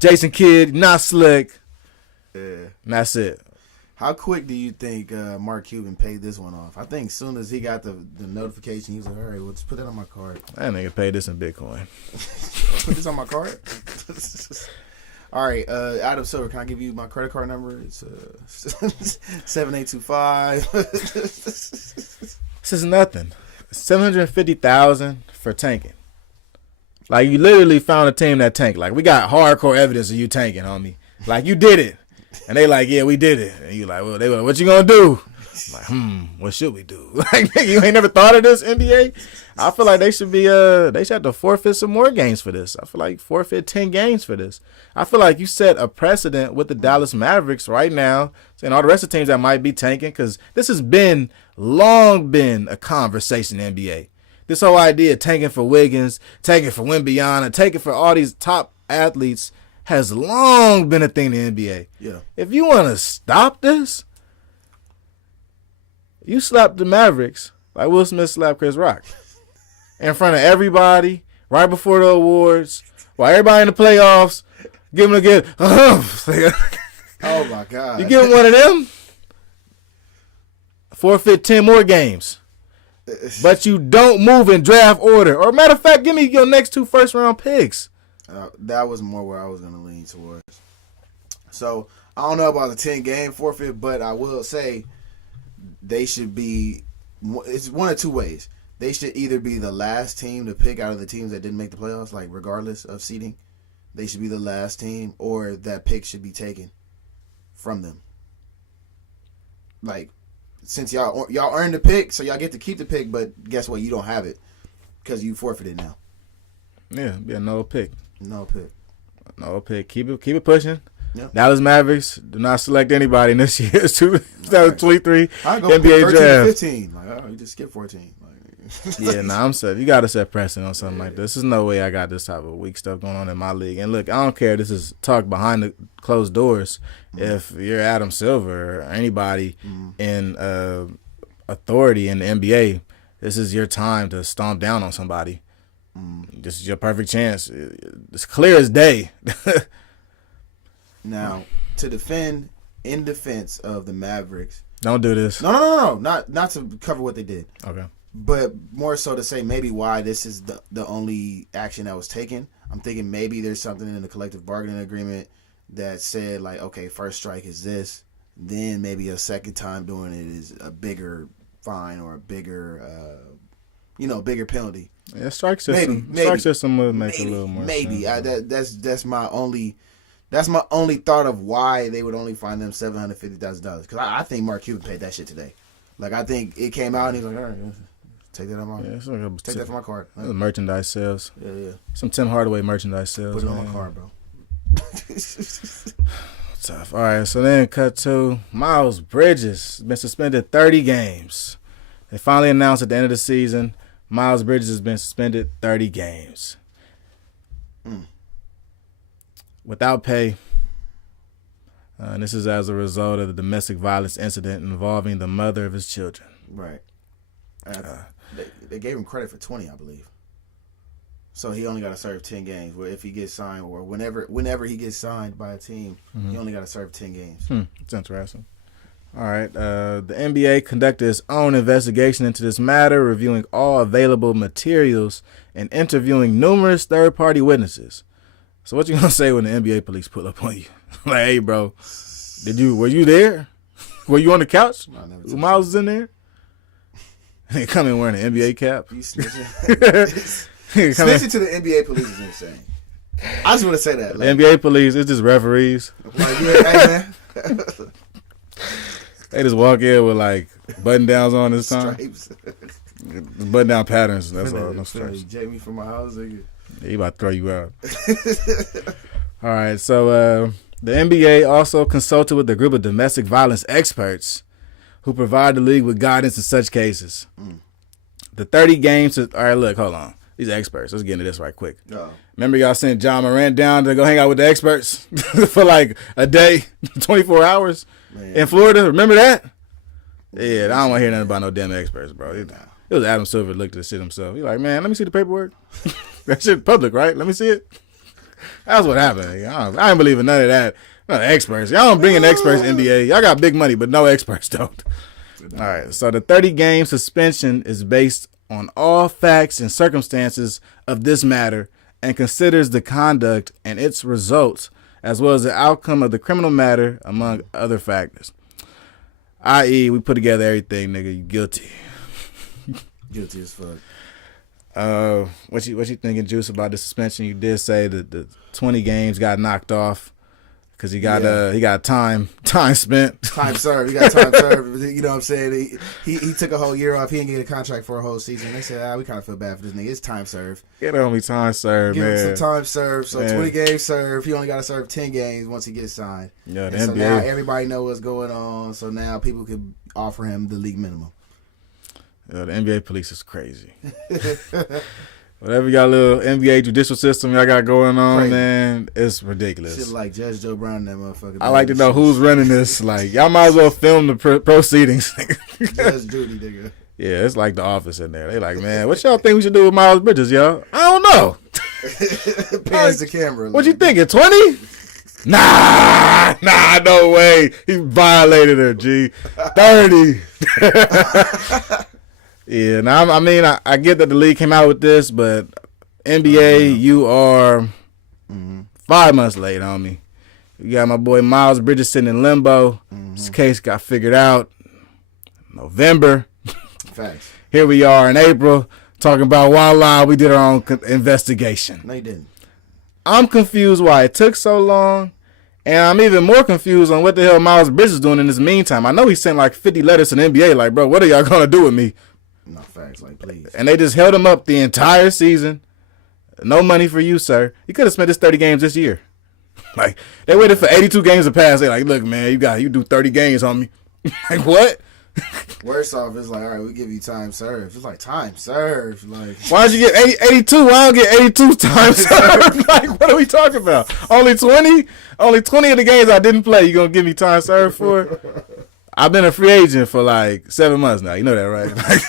Jason Kidd, not slick. Yeah. And that's it. How quick do you think Mark Cuban paid this one off? I think as soon as he got the notification, he was like, all right, well, just put that on my card. That nigga paid this in Bitcoin. Put this on my card? All right, Adam Silver, can I give you my credit card number? It's 7825. This is nothing. $750,000 for tanking. Like, you literally found a team that tanked. Like, we got hardcore evidence of you tanking, homie. Like, you did it. And they like, yeah, we did it. And you like, well, they like, what you gonna do? I'm like, what should we do? Like, nigga, you ain't never thought of this, NBA? I feel like they should be, they should have to forfeit some more games for this. I feel like forfeit 10 games for this. I feel like you set a precedent with the Dallas Mavericks right now and all the rest of the teams that might be tanking, because this has long been a conversation in the NBA. This whole idea of tanking for Wiggins, tanking for Wembanyama, tanking for all these top athletes has long been a thing in the NBA. Yeah. If you want to stop this, you slap the Mavericks like Will Smith slapped Chris Rock in front of everybody right before the awards, while everybody in the playoffs give him a good. Oh my God! You give him one of them, forfeit 10 more games. But you don't move in draft order. Or matter of fact, give me your next 2 first-round picks. That was more where I was going to lean towards. So, I don't know about the 10-game forfeit, but I will say they should be, it's one of two ways. They should either be the last team to pick out of the teams that didn't make the playoffs, like regardless of seeding. They should be the last team, or that pick should be taken from them. Like, since y'all earned the pick, so y'all get to keep the pick, but guess what? You don't have it because you forfeited now. Yeah, be a no pick. No pick. No pick. Keep it pushing. Yep. Dallas Mavericks do not select anybody in this year's 2023 I go NBA 13 draft. 15. Like, oh, you just skip 14. Yeah, I'm set. You got to set precedent on something like this. There's no way I got this type of weak stuff going on in my league. And look, I don't care if this is talk behind the closed doors. If you're Adam Silver or anybody in authority in the NBA, this is your time to stomp down on somebody. This is your perfect chance. It's clear as day. Now, in defense of the Mavericks. Don't do this. No. Not to cover what they did. Okay. But more so to say maybe why this is the only action that was taken. I'm thinking maybe there's something in the collective bargaining agreement that said, like, okay, first strike is this. Then maybe a second time doing it is a bigger fine or a bigger, bigger penalty. Yeah, strike system. Maybe. Strike system would make a little more maybe. sense. That's my only That's my only thought of why they would only fine them $750,000. Because I think Mark Cuban paid that shit today. Like, I think it came out and he's like, all right, take that out my take that from my card. Like, merchandise sales. Yeah. Some Tim Hardaway merchandise sales. Put it on my card, bro. Tough. All right, so then cut to Miles Bridges. Has been suspended 30 games. They finally announced at the end of the season, Miles Bridges has been suspended 30 games. Without pay. And this is as a result of the domestic violence incident involving the mother of his children. Right. They gave him credit for 20, I believe. So he only got to serve 10 games. Where if he gets signed, or whenever he gets signed by a team, he only got to serve 10 games. That's interesting. All right. The NBA conducted its own investigation into this matter, reviewing all available materials and interviewing numerous third-party witnesses. So what you gonna say when the NBA police pull up on you? Like, hey, bro, were you there? Were you on the couch? No, Miles was in there. They come in wearing an NBA cap. You snitching. Snitching to the NBA police is insane. I just want to say that. Like, the NBA police, it's just referees. Like, hey, man. They just walk in with like button downs on this time. Stripes. Button down patterns. That's all. No stripes. Jamie from my house. Yeah, he about to throw you out. All right. So the NBA also consulted with a group of domestic violence experts who provide the league with guidance in such cases. The 30 games. All right, look, hold on. These experts. Let's get into this right quick. Remember y'all sent John Morant down to go hang out with the experts for like a day, 24 hours in Florida? Remember that? Yeah, I don't want to hear nothing about no damn experts, bro. It was Adam Silver looked at the shit himself. He like, man, let me see the paperwork. That shit public, right? Let me see it. That's what happened. I ain't believing none of that. None of the experts. Y'all don't bring in experts in NBA. Y'all got big money, but no experts don't. All right, so the 30-game suspension is based on all facts and circumstances of this matter and considers the conduct and its results as well as the outcome of the criminal matter, among other factors. I.e., we put together everything, nigga. You guilty. Guilty as fuck. What you thinking, Juice, about the suspension? You did say that the 20 games got knocked off because he got time spent. Time served. He got time served. You know what I'm saying? He took a whole year off. He didn't get a contract for a whole season. They said, we kind of feel bad for this nigga. It's time served. Get on me, time served, Give man. him some time served. So 20 games served. He only got to serve 10 games once he gets signed. Yeah, so now everybody know what's going on. So now people could offer him the league minimum. Yeah, the NBA police is crazy. Whatever y'all little NBA judicial system y'all got going on, crazy. Man, it's ridiculous. Shit like Judge Joe Brown and that motherfucker. I like to know who's running this. Like, y'all might as well film the proceedings. Judge Judy, nigga. Yeah, it's like The Office in there. They like, man, what y'all think we should do with Miles Bridges, y'all? I don't know. Pans the camera. What you thinking, 20? Nah, no way. He violated her, G. 30. Yeah, now I get that the league came out with this, but NBA, you are 5 months late, homie. You got my boy Miles Bridges sitting in limbo. This case got figured out November. Facts. Here we are in April talking about voila, we did our own investigation. No, you didn't. I'm confused why it took so long, and I'm even more confused on what the hell Miles Bridges is doing in this meantime. I know he sent like 50 letters to the NBA like, bro, what are y'all going to do with me? No, facts, like, please. And they just held him up the entire season. No money for you, sir. You could have spent this 30 games this year. Like, they waited for 82 games to pass. They like, look, man, you do 30 games on me. Like, what? Worse off, it's like, all right, we give you time served. It's like, time served. Like, why don't you get 82? Why don't get 82 times served? Like, what are we talking about? Only 20? Only 20 of the games I didn't play, you going to give me time served for? I've been a free agent for like 7 months now. You know that, right? Like,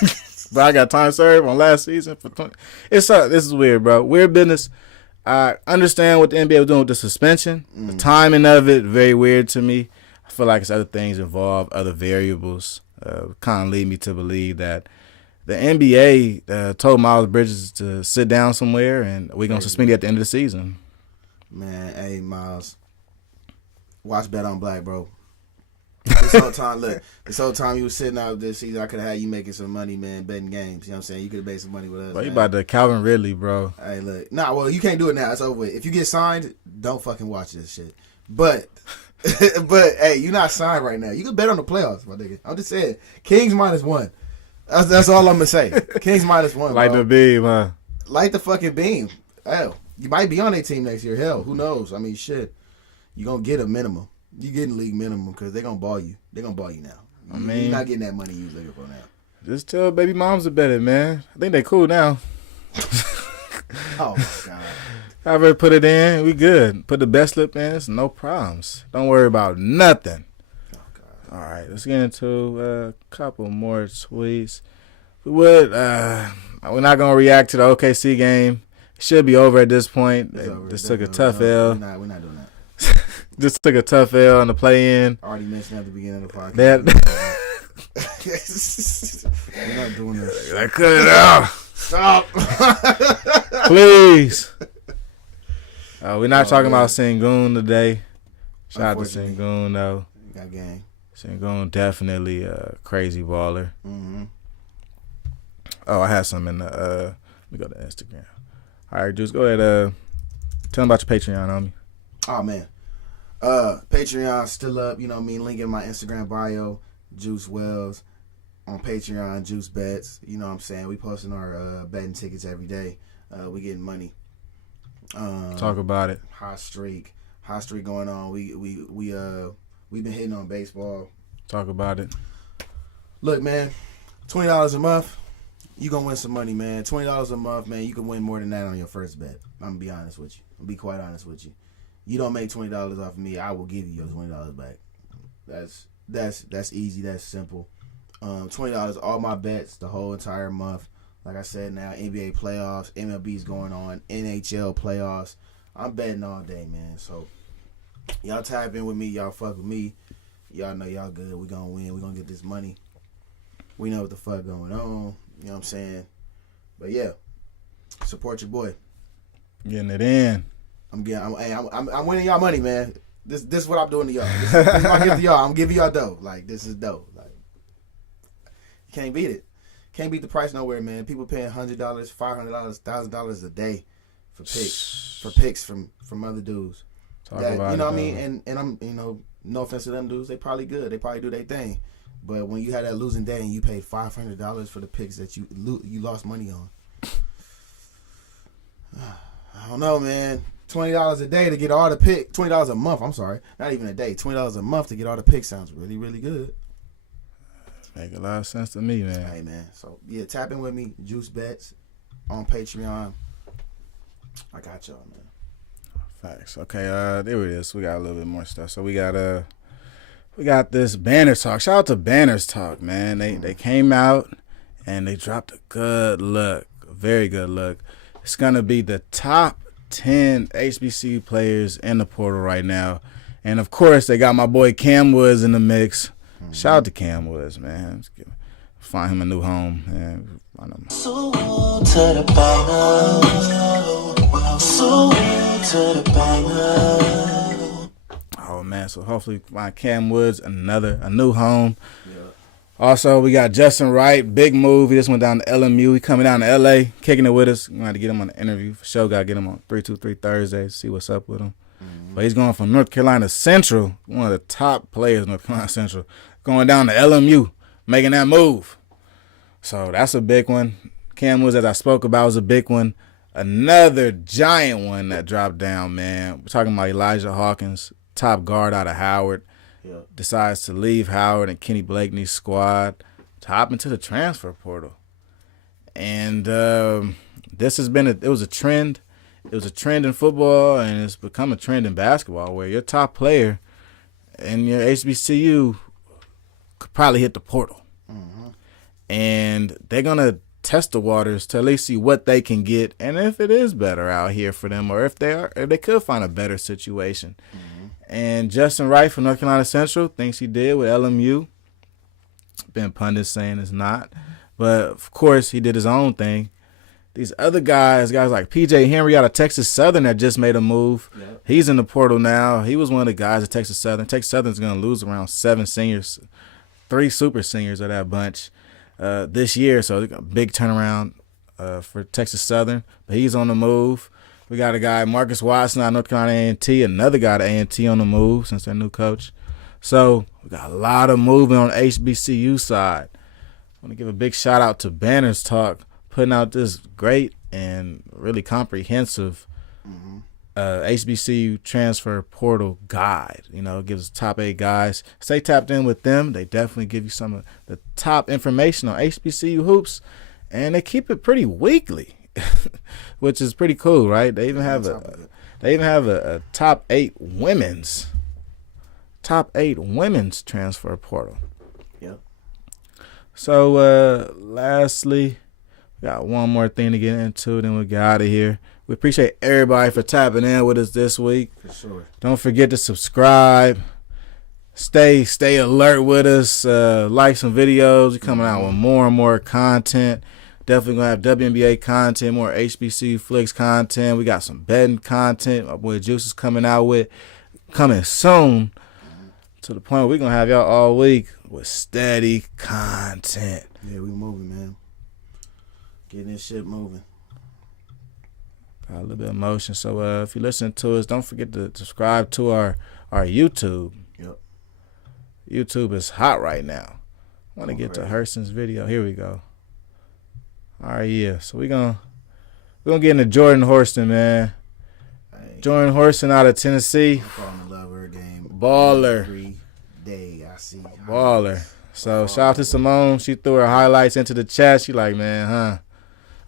but I got time served on last season for 20. This is weird, bro. Weird business. I understand what the NBA was doing with the suspension. The timing of it, very weird to me. I feel like it's other things involved, other variables. Kind of lead me to believe that the NBA told Miles Bridges to sit down somewhere and we're going to suspend you at the end of the season. Man, hey, Miles. Watch Bet on Black, bro. This whole time you was sitting out this season, I could have had you making some money, man, betting games. You know what I'm saying? You could have made some money with us. Bro, you about to Calvin Ridley, bro. Hey, look. Nah, well, you can't do it now. It's over with. If you get signed, don't fucking watch this shit. But hey, you're not signed right now. You can bet on the playoffs, my nigga. I'm just saying. Kings -1. That's all I'm gonna say. Kings -1. Like bro. the beam, huh? Light the fucking beam. Hell, you might be on their team next year. Hell, who knows? I mean, shit. You gonna get a minimum. You getting league minimum because they're gonna ball you. They're gonna ball you now. I mean, you're not getting that money you was looking for now. Just tell baby moms to bet it, man. I think they cool now. Oh my god. I already put it in. We good. Put the best slip in. It's no problems. Don't worry about nothing. Oh god. All right, let's get into a couple more tweets. We're not gonna react to the OKC game. It should be over at this point. They just took a tough L. We're not doing that. Just took a tough L on the play-in. Already mentioned at the beginning of the podcast. We're not doing this. I cut it out. Stop. Please. We're not talking about Sengun today. Shout out to Sengun, though. Got game. Sengun definitely a crazy baller. Mm-hmm. Oh, I had some in the let me go to Instagram. All right, Juice, go ahead. Tell them about your Patreon on me. Oh man. Patreon still up, you know what I mean? Link in my Instagram bio, Juice Wells. On Patreon, Juice Bets. You know what I'm saying? We posting our betting tickets every day. We getting money. Talk about it. Hot streak going on. We've been hitting on baseball. Talk about it. Look, man, $20 a month, you gonna win some money, man. $20 a month, man, you can win more than that on your first bet. I'm gonna be honest with you. I'll be quite honest with you. You don't make $20 off of me, I will give you your $20 back. That's easy. That's simple. $20, all my bets, the whole entire month. Like I said, now NBA playoffs, MLB's going on, NHL playoffs. I'm betting all day, man. So y'all tap in with me, y'all fuck with me. Y'all know y'all good. We gonna win. We gonna get this money. We know what the fuck going on. You know what I'm saying? But yeah, support your boy. Getting it in. I'm winning y'all money, man. This is what I'm doing to y'all. This is my gift to y'all. I'm giving y'all dough. Like, this is dope. Like, you can't beat it. Can't beat the price nowhere, man. People paying $100, $500, $1,000 a day for picks from other dudes. Talk about you know it, what I mean? And I'm, you know, no offense to them dudes, they probably good. They probably do their thing. But when you had that losing day and you paid $500 for the picks that you lost money on, I don't know, man. $20 a day to get all the picks. $20 a month. I'm sorry, not even a day. $20 a month to get all the picks sounds really, really good. Make a lot of sense to me, man. Hey, man. So yeah, tap in with me. Juice Bets on Patreon. I got y'all, man. Facts. Okay, there it is. We got a little bit more stuff. So we got this Banners Talk. Shout out to Banners Talk, man. They came out and they dropped a good look, a very good look. It's gonna be the top 10 HBCU players in the portal right now, and of course they got my boy Cam Woods in the mix. Shout out to Cam Woods, man. Let's find him a new home, man. So to the bangers, so to the bangers. Oh man, so hopefully find Cam Woods a new home. Yeah. Also, we got Justin Wright, big move. He just went down to LMU. He coming down to LA, kicking it with us. We're gonna have to get him on the interview for sure. Gotta get him on 323 Thursdays, see what's up with him. Mm-hmm. But he's going from North Carolina Central, one of the top players in North Carolina Central, going down to LMU, making that move. So that's a big one. Cam Woods, as I spoke about, was a big one. Another giant one that dropped down, man. We're talking about Elijah Hawkins, top guard out of Howard. Yeah. Decides to leave Howard and Kenny Blakeney's squad to hop into the transfer portal. And this has been it was a trend. It was a trend in football, and it's become a trend in basketball where your top player in your HBCU could probably hit the portal. Mm-hmm. And they're going to test the waters to at least see what they can get and if it is better out here for them or if they could find a better situation. Mm-hmm. And Justin Wright from North Carolina Central thinks he did with LMU. Been pundits saying it's not. But, of course, he did his own thing. these other guys like P.J. Henry out of Texas Southern that just made a move. Yep. He's in the portal now. He was one of the guys at Texas Southern. Texas Southern's going to lose around 7 seniors, 3 super seniors of that bunch this year. So a big turnaround for Texas Southern. But he's on the move. We got a guy, Marcus Watson out of North Carolina A&T, another guy at A&T on the move since their new coach. So we got a lot of movement on the HBCU side. I want to give a big shout out to Banners Talk, putting out this great and really comprehensive HBCU transfer portal guide. You know, it gives top 8 guys. Stay tapped in with them. They definitely give you some of the top information on HBCU hoops, and they keep it pretty weekly, which is pretty cool, right? They even have a top 8 women's transfer portal. Yep. So lastly, we got one more thing to get into, then we'll get out of here. We appreciate everybody for tapping in with us this week. For sure. Don't forget to subscribe. Stay alert with us. Like some videos. We're coming out with more and more content. Definitely going to have WNBA content, more HBCU Flicks content. We got some betting content my boy Juice is coming soon, to the point where we're going to have y'all all week with steady content. Yeah, we moving, man. Getting this shit moving. Got a little bit of motion. So if you listen to us, don't forget to subscribe to our YouTube. Yep. YouTube is hot right now. I want to get to Hurston's video. Here we go. All right, yeah. So we're gonna get into Jordan Horston, man. Hey. Jordan Horston out of Tennessee. I'm falling in love with her game. Baller. Every day I see. Baller. So shout out to Simone. She threw her highlights into the chat. She like, man, huh?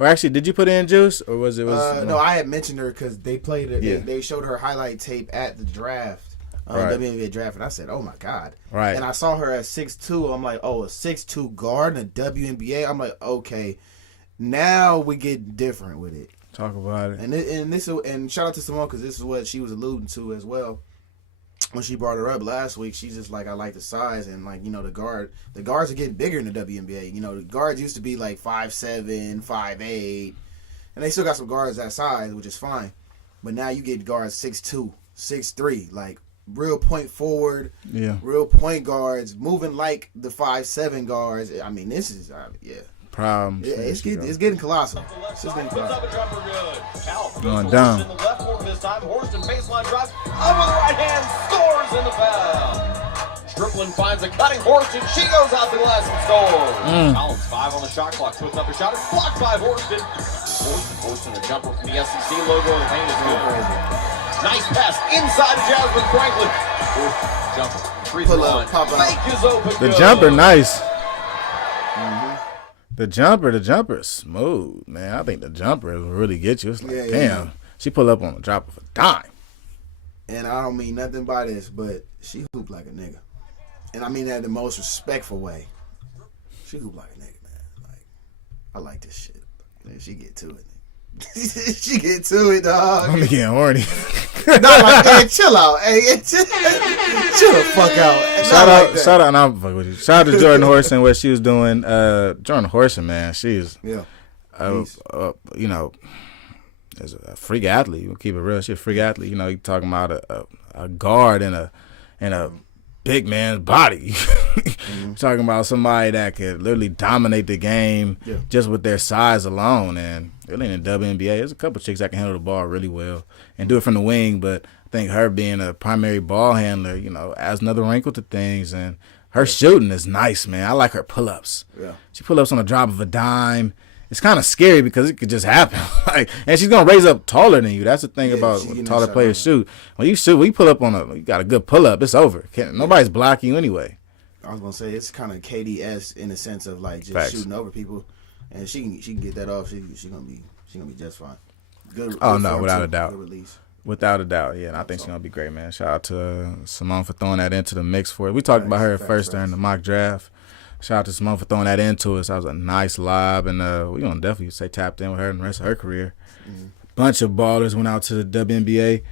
Or actually, did you put in Juice, or was it? No, I had mentioned her because they played it. Yeah. They showed her highlight tape at the draft, Right. WNBA draft, and I said, "Oh my god!" Right. And I saw her at 6'2". I'm like, "Oh, a 6'2" guard in the WNBA." I'm like, "Okay, now we get different with it." Talk about it. And shout out to Simone because this is what she was alluding to as well. When she brought her up last week, she's just like, I like the size and like, you know, the guards are getting bigger in the WNBA. You know, the guards used to be like 5'7", 5'8", and they still got some guards that size, which is fine. But now you get guards 6'2", 6'3", like real point forward, real point guards, moving like the 5'7" guards. I mean, this is Problems. Yeah, it's getting colossal. It's just getting colossal. Going down. In the left form this time. Horston baseline drive. Over the right hand. Scores in the foul. Stripling finds a cutting Horston. She goes out the glass and scores. Collins 5 on the shot clock. Puts up a shot. It's blocked by Horston. Horston a jumper from the SEC logo in the paint is good. Nice pass inside of Jasmine Franklin. Jumper. Free throw line. Fake is open. The jumper, nice. The jumper is smooth, man. I think the jumper will really get you. It's like, damn. Yeah. She pull up on the drop of a dime. And I don't mean nothing by this, but she hoop like a nigga. And I mean that in the most respectful way. She hoop like a nigga, man. Like, I like this shit. Man, she get to it. She get to it, dog. I'm getting horny. Not like, hey, chill out. Hey, chill the fuck out. Shout out, and I'm fuck with you. Shout out to Jordan Horston, what she was doing. Jordan Horston, man, she's you know, is a freak athlete. We'll keep it real. She's a freak athlete. You know, you talking about a guard in a big man's body. Talking about somebody that could literally dominate the game just with their size alone. And really in the WNBA, there's a couple chicks that can handle the ball really well and do it from the wing. But I think her being a primary ball handler, you know, adds another wrinkle to things. And her shooting is nice, man. I like her pull-ups. Yeah. She pull-ups on the drop of a dime. It's kind of scary because it could just happen. And she's going to raise up taller than you. That's the thing about when taller players shoot. When you pull up you got a good pull-up, it's over. Nobody's blocking you anyway. I was going to say, it's kind of KDS in the sense of like just shooting over people. And she can get that off. She's gonna be just fine. Good. Without a doubt. Good release. Without a doubt, yeah. And I think she's gonna be great, man. Shout out to Simone for throwing that into the mix for us. We talked about her first during the mock draft. Shout out to Simone for throwing that into us. That was a nice lob, and we're gonna definitely say tapped in with her and the rest of her career. Bunch of ballers went out to the WNBA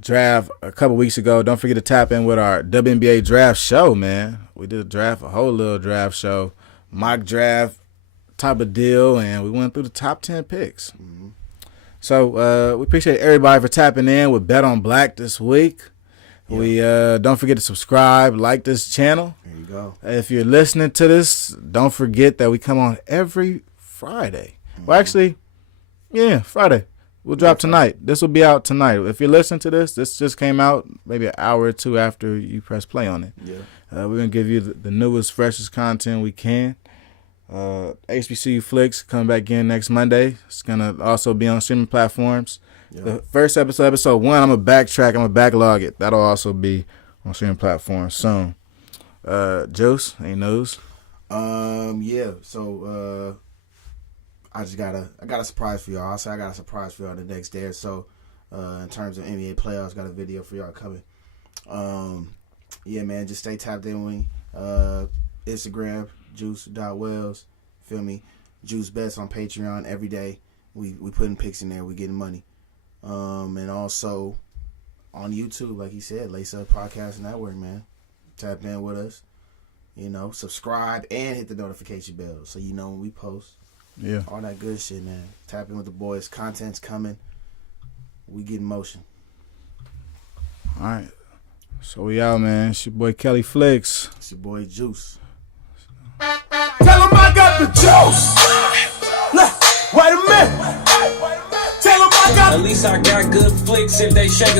draft a couple weeks ago. Don't forget to tap in with our WNBA draft show, man. We did a whole little draft show, mock draft. type of deal, and we went through the top 10 picks. So we appreciate everybody for tapping in with Bet on Black this week. Yeah. We don't forget to subscribe, like this channel. There you go. If you're listening to this, don't forget that we come on every Friday. Well, actually, yeah, Friday. We'll drop tonight. This will be out tonight. If you're listening to this just came out maybe an hour or two after you press play on it. Yeah. We're going to give you the newest, freshest content we can. HBCU Flicks come back in next Monday. It's going to also be on streaming platforms. Yeah. The first episode 1, I'm going to backtrack. I'm going to backlog it. That'll also be on streaming platforms soon. Juice, any news? Yeah, so I got a surprise for y'all. I'll say I got a surprise for y'all the next day or so. In terms of NBA playoffs, got a video for y'all coming. Yeah, man, just stay tapped in with me. Instagram, juice.wells. Feel me? Juice Bets on Patreon every day. We putting pics in there. We getting money. And also on YouTube, like he said, Lace Up Podcast Network, man. Tap in with us. You know, subscribe and hit the notification bell so you know when we post. Yeah. All that good shit, man. Tap in with the boys. Content's coming. We get in motion. All right. So we out, man. It's your boy Kelly Flicks. It's your boy Juice. Tell him I got the juice. Look, wait a minute. Tell him I got. At least I got good flicks if they shake